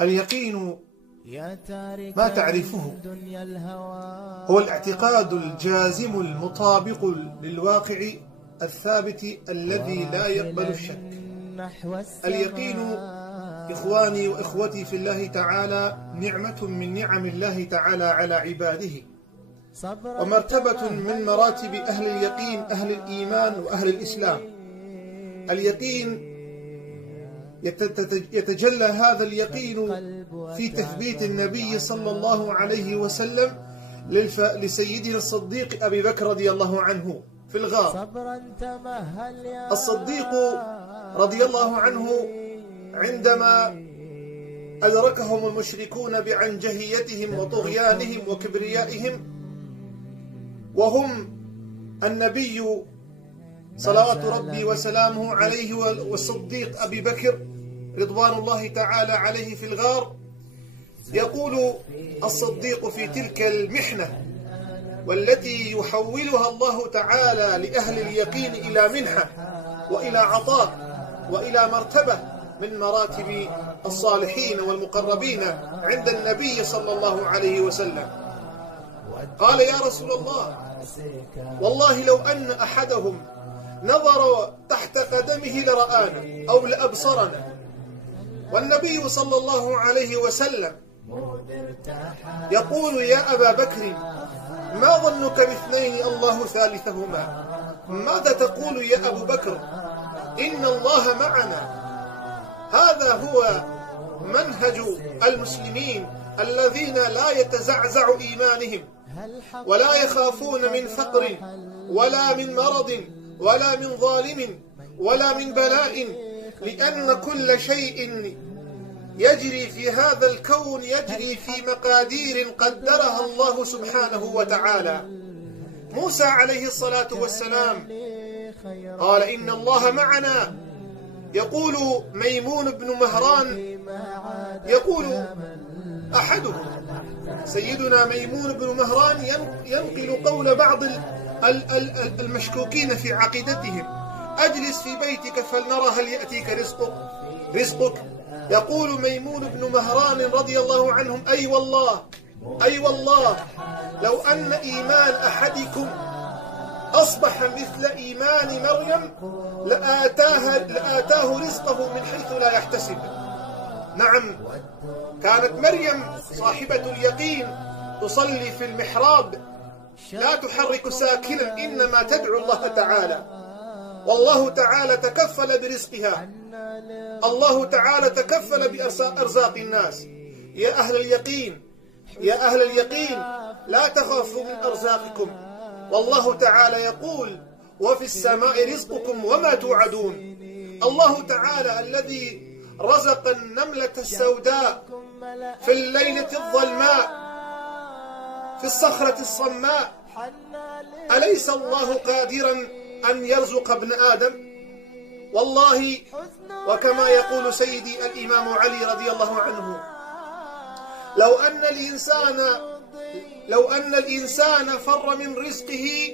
اليقين ما تعرفه هو الاعتقاد الجازم المطابق للواقع الثابت الذي لا يقبل الشك. اليقين إخواني وإخوتي في الله تعالى نعمة من نعم الله تعالى على عباده، ومرتبة من مراتب أهل اليقين، أهل الإيمان وأهل الإسلام. اليقين يتجلى هذا اليقين في تثبيت النبي صلى الله عليه وسلم لسيدنا الصديق أبي بكر رضي الله عنه في الغار. الصديق رضي الله عنه عندما أدركهم المشركون بعنجهيتهم وطغيانهم وكبريائهم، وهم النبي صلوات ربي وسلامه عليه والصديق أبي بكر رضوان الله تعالى عليه في الغار، يقول الصديق في تلك المحنة والتي يحولها الله تعالى لأهل اليقين إلى منحة وإلى عطاء وإلى مرتبة من مراتب الصالحين والمقربين عند النبي صلى الله عليه وسلم، قال: يا رسول الله، والله لو أن أحدهم نظر تحت قدمه لرآنا أو لأبصرنا. والنبي صلى الله عليه وسلم يقول: يا أبا بكر، ما ظنك باثنين الله ثالثهما؟ ماذا تقول يا أبو بكر؟ إن الله معنا. هذا هو منهج المسلمين الذين لا يتزعزع إيمانهم، ولا يخافون من فقر ولا من مرض ولا من ظالم ولا من بلاء، لأن كل شيء يجري في هذا الكون يجري في مقادير قدرها الله سبحانه وتعالى. موسى عليه الصلاة والسلام قال: إن الله معنا. يقول ميمون بن مهران، يقول أحدهم سيدنا ميمون بن مهران ينقل قول بعض المشكوكين في عقيدتهم: أجلس في بيتك فلنرى هل يأتيك رزقك. يقول ميمون بن مهران رضي الله عنهم: أي والله لو أن إيمان أحدكم أصبح مثل إيمان مريم لآتاه رزقه من حيث لا يحتسب. نعم، كانت مريم صاحبة اليقين تصلي في المحراب، لا تحرك ساكنا، إنما تدعو الله تعالى، والله تعالى تكفل برزقها، الله تعالى تكفل بأرزاق الناس. يا أهل اليقين لا تخافوا من أرزاقكم، والله تعالى يقول: وفي السماء رزقكم وما توعدون. الله تعالى الذي رزق النملة السوداء في الليلة الظلماء في الصخرة الصماء، أليس الله قادرا أن يرزق ابن آدم؟ والله، وكما يقول سيدي الإمام علي رضي الله عنه: لو أن الإنسان فر من رزقه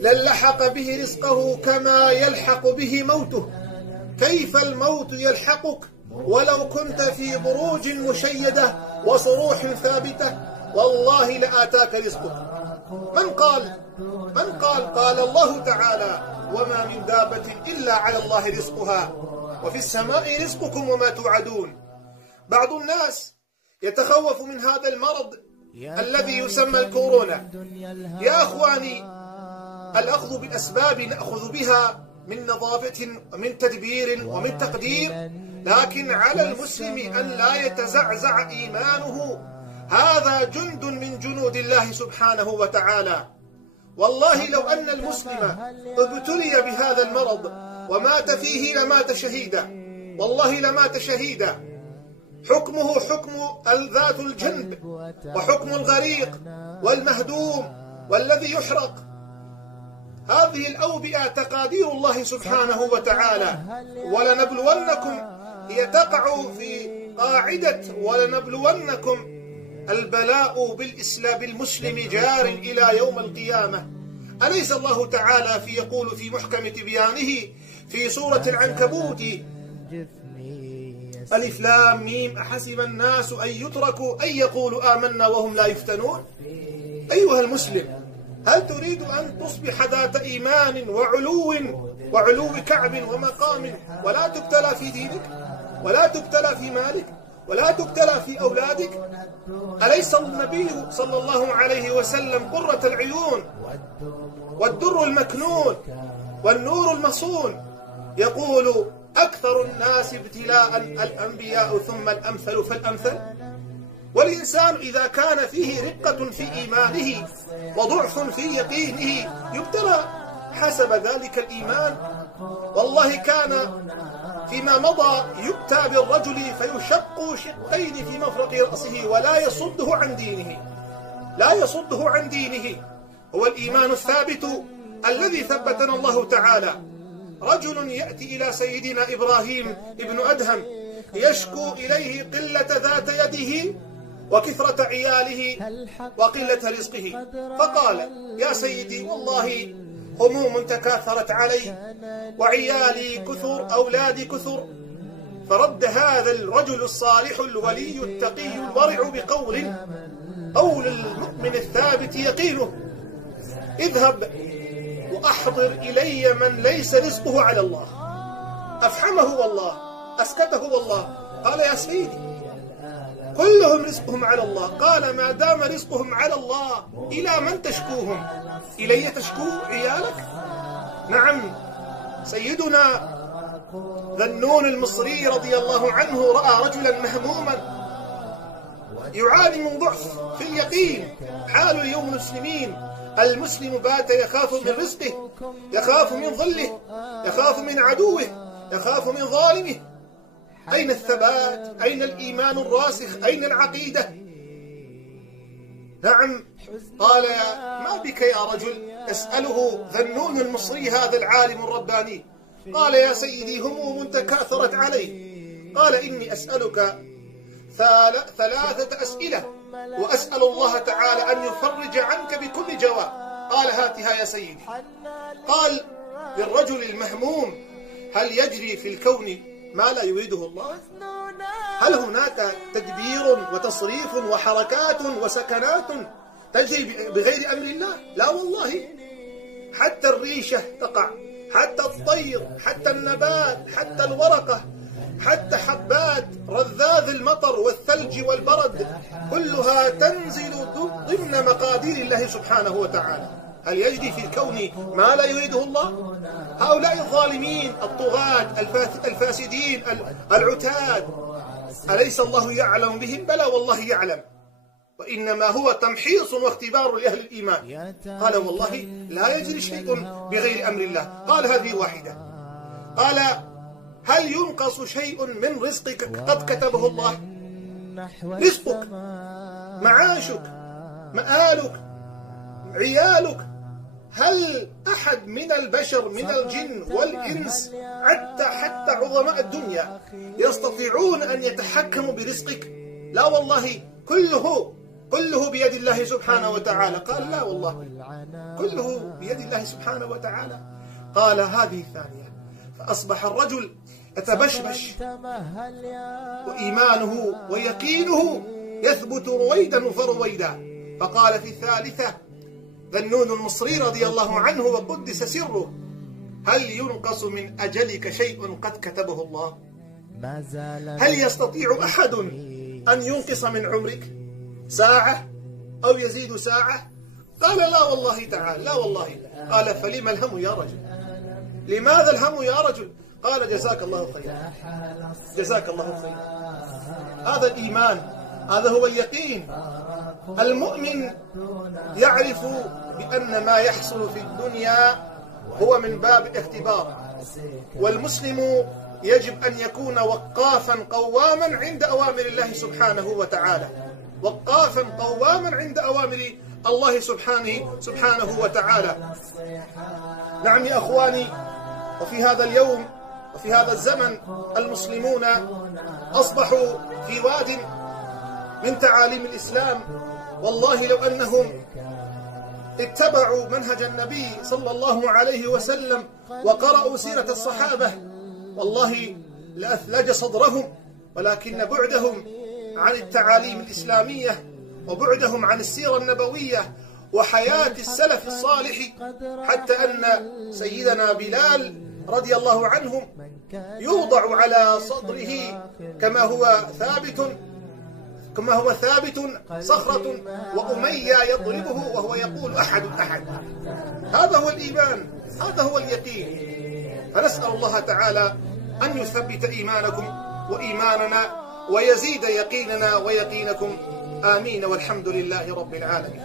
للحق به رزقه كما يلحق به موته. كيف الموت يلحقك ولو كنت في بروج مشيدة وصروح ثابتة؟ والله لآتاك رزقك. من قال؟ قال الله تعالى: وما من دابة إلا على الله رزقها وفي السماء رزقكم وما توعدون. بعض الناس يتخوف من هذا المرض الذي يسمى الكورونا. يا أخواني، الأخذ بالأسباب نأخذ بها من نظافة ومن تدبير ومن تقدير، لكن على المسلم أن لا يتزعزع إيمانه. هذا جند من جنود الله سبحانه وتعالى. والله لو أن المسلم ابتلي بهذا المرض ومات فيه لمات شهيدا، والله لمات شهيدا. حكمه حكم ذات الجنب، وحكم الغريق والمهدوم والذي يحرق. هذه الأوبئة تقادير الله سبحانه وتعالى. ولنبلونكم، هي تقع في قاعدة ولنبلونكم. البلاء بالمسلم جار إلى يوم القيامة. أليس الله تعالى يقول في محكم تبيانه في سورة العنكبوت: ألف لام ميم أحسب الناس أن يتركوا أن يقولوا آمنا وهم لا يفتنون. أيها المسلم، هل تريد أن تصبح ذات إيمان وعلو كعب ومقام ولا تبتلى في دينك ولا تبتلى في مالك ولا تبتلى في أولادك؟ أليس النبي صلى الله عليه وسلم قرة العيون والدر المكنون والنور المصون؟ يقول أكثر الناس ابتلاء الأنبياء ثم الأمثل فالأمثل. والإنسان إذا كان فيه رقة في إيمانه وضعف في يقينه يبتلى حسب ذلك الإيمان. والله كان فيما مضى يؤتى بالرجل فيشق شقين في مفرق رأسه ولا يصده عن دينه، لا يصده عن دينه. هو الإيمان الثابت الذي ثبتنا الله تعالى. رجل يأتي إلى سيدنا إبراهيم ابن أدهم يشكو إليه قلة ذات يده وكثرة عياله وقلة رزقه، فقال: يا سيدي والله هموم تكاثرت علي وعيالي كثر، أولادي كثر. فرد هذا الرجل الصالح الولي التقي الورع بقول: قول المؤمن الثابت يقينه: اذهب وأحضر إلي من ليس رزقه على الله. أفحمه والله، أسكته والله. قال: يا سيدي كلهم رزقهم على الله. قال: ما دام رزقهم على الله إلى من تشكوهم؟ إلي تشكو عيالك؟ نعم، سيدنا ذنون المصري رضي الله عنه رأى رجلا مهموما يعاني من ضعف في اليقين. حال اليوم المسلمين: المسلم بات يخاف من رزقه، يخاف من ظله، يخاف من عدوه، يخاف من ظالمه. أين الثبات؟ أين الإيمان الراسخ؟ أين العقيدة؟ نعم. قال: ما بك يا رجل؟ يسأله ذنون المصري هذا العالم الرباني. قال: يا سيدي هموم تكاثرت علي. قال: إني أسألك ثلاثة أسئلة وأسأل الله تعالى أن يفرج عنك بكل جواب. قال: هاتها يا سيدي. قال للرجل المهموم: هل يجري في الكون ما لا يريده الله؟ هل هناك تدبير وتصريف وحركات وسكنات تجري بغير أمر الله؟ لا والله. حتى الريشة تقع، حتى الطير، حتى النبات، حتى الورقة، حتى حبات رذاذ المطر والثلج والبرد، كلها تنزل ضمن مقادير الله سبحانه وتعالى. هل يجري في الكون ما لا يريده الله؟ هؤلاء الظالمين الطغاة الفاسدين العتاد، أليس الله يعلم بهم؟ بلى والله يعلم، وإنما هو تمحيص واختبار لأهل الإيمان. قال: والله لا يجري شيء بغير أمر الله. قال: هذه واحدة. قال: هل ينقص شيء من رزقك قد كتبه الله؟ رزقك، معاشك، مآلك، عيالك، هل أحد من البشر من الجن والإنس حتى عظماء الدنيا يستطيعون أن يتحكموا برزقك؟ لا والله، كله بيد الله سبحانه وتعالى. قال: لا والله، كله بيد الله سبحانه وتعالى. قال: هذه الثانية. فأصبح الرجل يتبشبش وإيمانه ويقينه يثبت رويدا فرويدا. فقال في الثالثة ذنون المصري رضي الله عنه وقدس سره: هل ينقص من أجلك شيء قد كتبه الله؟ هل يستطيع أحد أن ينقص من عمرك ساعة أو يزيد ساعة؟ قال: لا والله تعالى، لا والله. قال: فلما الهم يا رجل؟ لماذا الهم يا رجل؟ قال: جزاك الله خيرا، جزاك الله خيرا. هذا الإيمان، هذا هو اليقين. المؤمن يعرف بأن ما يحصل في الدنيا هو من باب الاختبار، والمسلم يجب أن يكون وقافا قواما عند أوامر الله سبحانه وتعالى، وقافا قواما عند أوامر الله سبحانه وتعالى. نعم يا أخواني، وفي هذا اليوم وفي هذا الزمن المسلمون أصبحوا في واد من تعاليم الإسلام. والله لو أنهم اتبعوا منهج النبي صلى الله عليه وسلم وقرأوا سيرة الصحابة والله لأثلج صدرهم ولكن بعدهم عن التعاليم الإسلامية وبعدهم عن السيرة النبوية وحياة السلف الصالح، حتى أن سيدنا بلال رضي الله عنه يوضع على صدره كما هو ثابت صخرة وأمية يضربه وهو يقول أحد أحد. هذا هو الإيمان، هذا هو اليقين. فنسأل الله تعالى أن يثبت إيمانكم وإيماننا ويزيد يقيننا ويقينكم، آمين، والحمد لله رب العالمين.